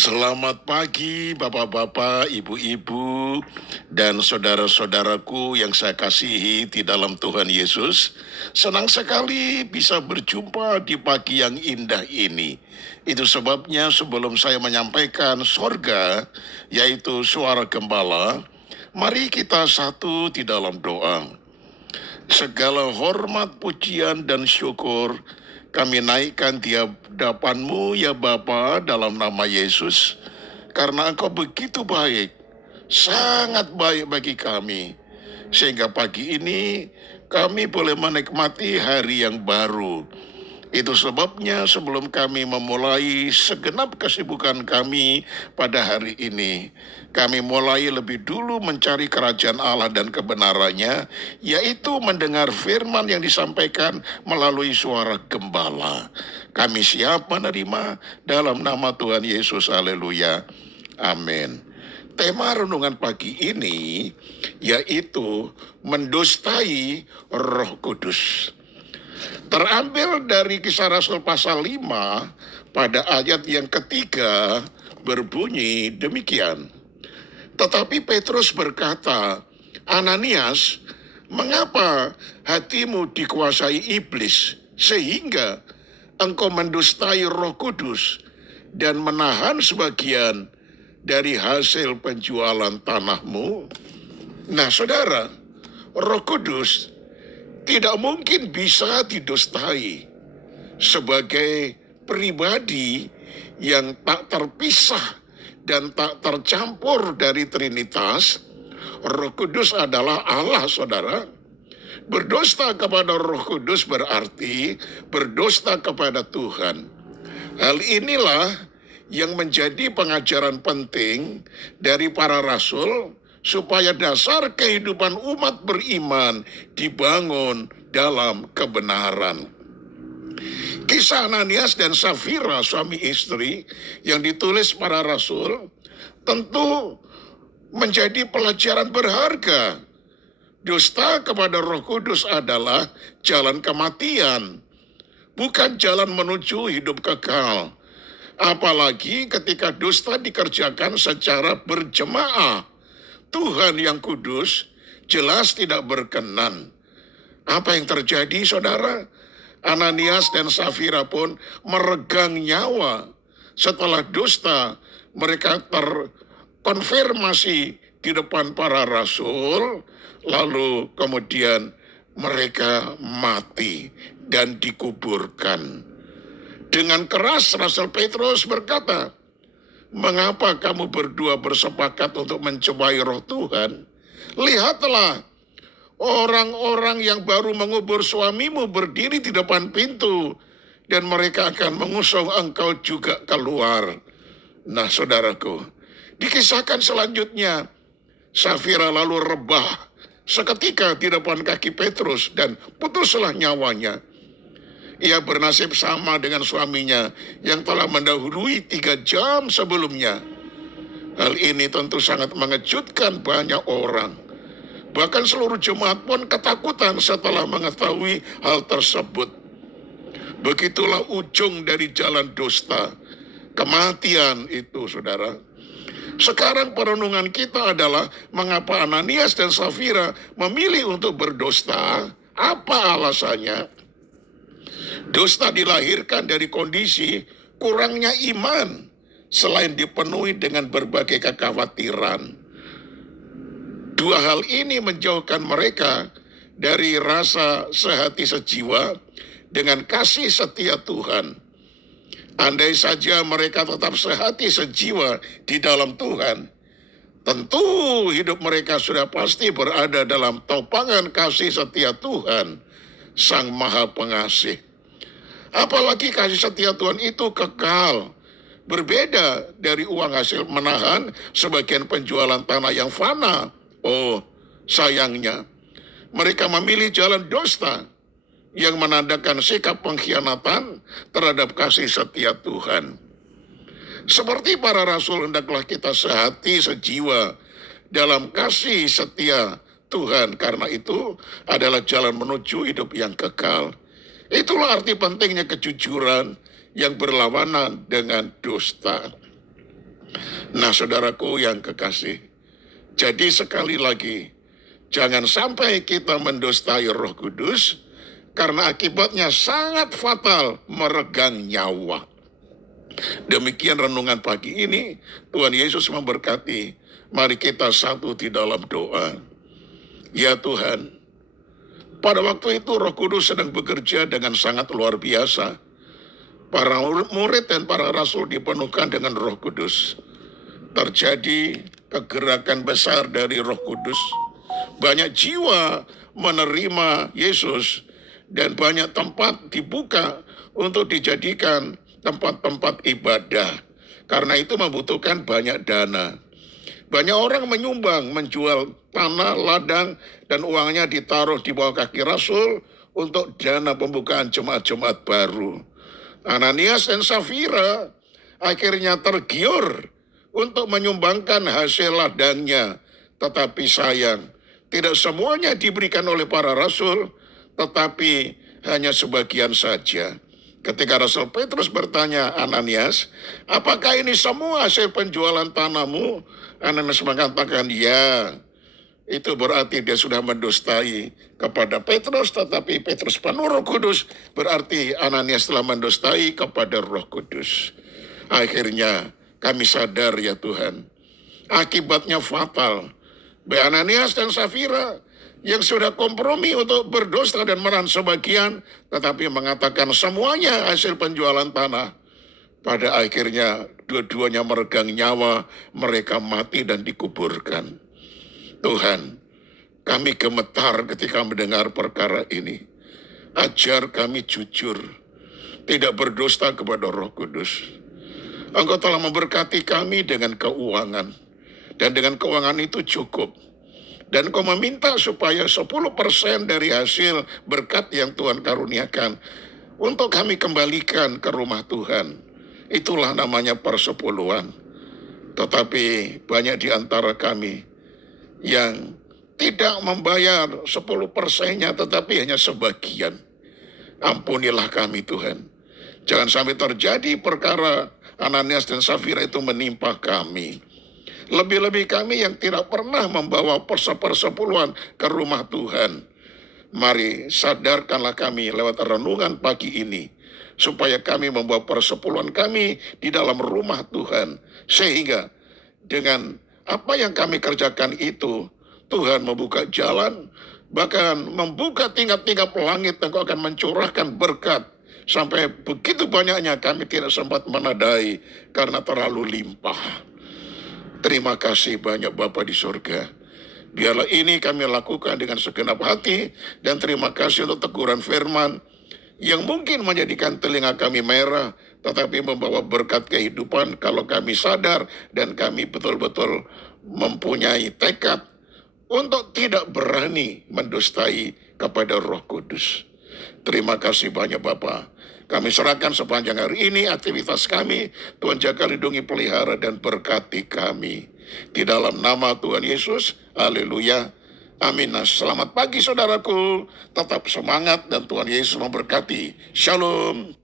Selamat pagi Bapak-bapak, Ibu-ibu, dan saudara-saudaraku yang saya kasihi di dalam Tuhan Yesus. Senang sekali bisa berjumpa di pagi yang indah ini. Itu sebabnya sebelum saya menyampaikan sorga, yaitu suara gembala, mari kita satu di dalam doa. Segala hormat, pujian, dan syukur kami naikkan di hadapan-Mu ya Bapa dalam nama Yesus, karena Engkau begitu baik, sangat baik bagi kami, sehingga pagi ini kami boleh menikmati hari yang baru. Itu sebabnya sebelum kami memulai segenap kesibukan kami pada hari ini, kami mulai lebih dulu mencari kerajaan Allah dan kebenarannya, yaitu mendengar firman yang disampaikan melalui suara gembala. Kami siap menerima dalam nama Tuhan Yesus. Haleluya. Amin. Tema renungan pagi ini yaitu mendustai Roh Kudus. Terambil dari Kisah Rasul pasal 5 pada ayat yang ketiga berbunyi demikian. Tetapi Petrus berkata, Ananias, mengapa hatimu dikuasai iblis sehingga engkau mendustai Roh Kudus dan menahan sebagian dari hasil penjualan tanahmu? Nah, saudara, Roh Kudus tidak mungkin bisa didustai sebagai pribadi yang tak terpisah dan tak tercampur dari Trinitas. Roh Kudus adalah Allah, saudara. Berdusta kepada Roh Kudus berarti berdusta kepada Tuhan. Hal inilah yang menjadi pengajaran penting dari para rasul, supaya dasar kehidupan umat beriman dibangun dalam kebenaran. Kisah Ananias dan Safira, suami istri, yang ditulis para rasul, tentu menjadi pelajaran berharga. Dusta kepada Roh Kudus adalah jalan kematian, bukan jalan menuju hidup kekal. Apalagi ketika dusta dikerjakan secara berjemaah. Tuhan yang kudus jelas tidak berkenan. Apa yang terjadi, saudara? Ananias dan Safira pun meregang nyawa. Setelah dusta, mereka terkonfirmasi di depan para rasul, lalu kemudian mereka mati dan dikuburkan. Dengan keras Rasul Petrus berkata, mengapa kamu berdua bersepakat untuk mencobai Roh Tuhan? Lihatlah, orang-orang yang baru mengubur suamimu berdiri di depan pintu, dan mereka akan mengusung engkau juga keluar. Nah, saudaraku, dikisahkan selanjutnya, Safira lalu rebah seketika di depan kaki Petrus dan putuslah nyawanya. Ia bernasib sama dengan suaminya yang telah mendahului 3 jam sebelumnya. Hal ini tentu sangat mengejutkan banyak orang. Bahkan seluruh jemaat pun ketakutan setelah mengetahui hal tersebut. Begitulah ujung dari jalan dusta, kematian itu, saudara. Sekarang perenungan kita adalah mengapa Ananias dan Safira memilih untuk berdusta? Apa alasannya? Dusta dilahirkan dari kondisi kurangnya iman, selain dipenuhi dengan berbagai kekhawatiran. Dua hal ini menjauhkan mereka dari rasa sehati sejiwa dengan kasih setia Tuhan. Andai saja mereka tetap sehati sejiwa di dalam Tuhan, tentu hidup mereka sudah pasti berada dalam topangan kasih setia Tuhan, Sang Maha Pengasih. Apalagi kasih setia Tuhan itu kekal, berbeda dari uang hasil menahan sebagian penjualan tanah yang fana. Oh, sayangnya, mereka memilih jalan dusta yang menandakan sikap pengkhianatan terhadap kasih setia Tuhan. Seperti para rasul, hendaklah kita sehati sejiwa dalam kasih setia Tuhan, karena itu adalah jalan menuju hidup yang kekal. Itulah arti pentingnya kejujuran yang berlawanan dengan dusta. Nah, saudaraku yang kekasih, jadi sekali lagi, jangan sampai kita mendustai Roh Kudus, karena akibatnya sangat fatal, meregang nyawa. Demikian renungan pagi ini, Tuhan Yesus memberkati. Mari kita satu di dalam doa. Ya Tuhan, pada waktu itu Roh Kudus sedang bekerja dengan sangat luar biasa. Para murid dan para rasul dipenuhkan dengan Roh Kudus. Terjadi kegerakan besar dari Roh Kudus. Banyak jiwa menerima Yesus dan banyak tempat dibuka untuk dijadikan tempat-tempat ibadah. Karena itu membutuhkan banyak dana. Banyak orang menyumbang, menjual tanah, ladang, dan uangnya ditaruh di bawah kaki Rasul untuk dana pembukaan jemaat-jemaat baru. Ananias dan Safira akhirnya tergiur untuk menyumbangkan hasil ladangnya. Tetapi sayang, tidak semuanya diberikan oleh para rasul, tetapi hanya sebagian saja. Ketika Rasul Petrus bertanya, Ananias, apakah ini semua hasil penjualan tanahmu? Ananias mengatakan, ya. Itu berarti dia sudah mendustai kepada Petrus, tetapi Petrus penuh Roh Kudus, berarti Ananias telah mendustai kepada Roh Kudus. Akhirnya kami sadar ya Tuhan, akibatnya fatal. Ananias dan Safira yang sudah kompromi untuk berdosa dan meran sebagian, tetapi mengatakan semuanya hasil penjualan tanah. Pada akhirnya dua-duanya meregang nyawa, mereka mati dan dikuburkan. Tuhan, kami gemetar ketika mendengar perkara ini. Ajar kami jujur, tidak berdusta kepada Roh Kudus. Engkau telah memberkati kami dengan keuangan, dan dengan keuangan itu cukup. Dan Engkau meminta supaya 10% dari hasil berkat yang Tuhan karuniakan untuk kami kembalikan ke rumah Tuhan. Itulah namanya persepuluhan. Tetapi banyak di antara kami yang tidak membayar 10%-nya, tetapi hanya sebagian. Ampunilah kami Tuhan. Jangan sampai terjadi perkara Ananias dan Safira itu menimpa kami. Lebih-lebih kami yang tidak pernah membawa persepuluhan ke rumah Tuhan. Mari sadarkanlah kami lewat renungan pagi ini, supaya kami membawa persepuluhan kami di dalam rumah Tuhan. Sehingga dengan apa yang kami kerjakan itu, Tuhan membuka jalan, bahkan membuka tingkap-tingkap langit, dan Engkau akan mencurahkan berkat. Sampai begitu banyaknya kami tidak sempat menadai karena terlalu limpah. Terima kasih banyak Bapa di surga. Biarlah ini kami lakukan dengan segenap hati, dan terima kasih untuk teguran firman yang mungkin menjadikan telinga kami merah, tetapi membawa berkat kehidupan kalau kami sadar dan kami betul-betul mempunyai tekad untuk tidak berani mendustai kepada Roh Kudus. Terima kasih banyak Bapa. Kami serahkan sepanjang hari ini aktivitas kami. Tuhan jaga, lindungi, pelihara, dan berkati kami. Di dalam nama Tuhan Yesus, haleluya. Amin. Selamat pagi saudaraku. Tetap semangat dan Tuhan Yesus memberkati. Shalom.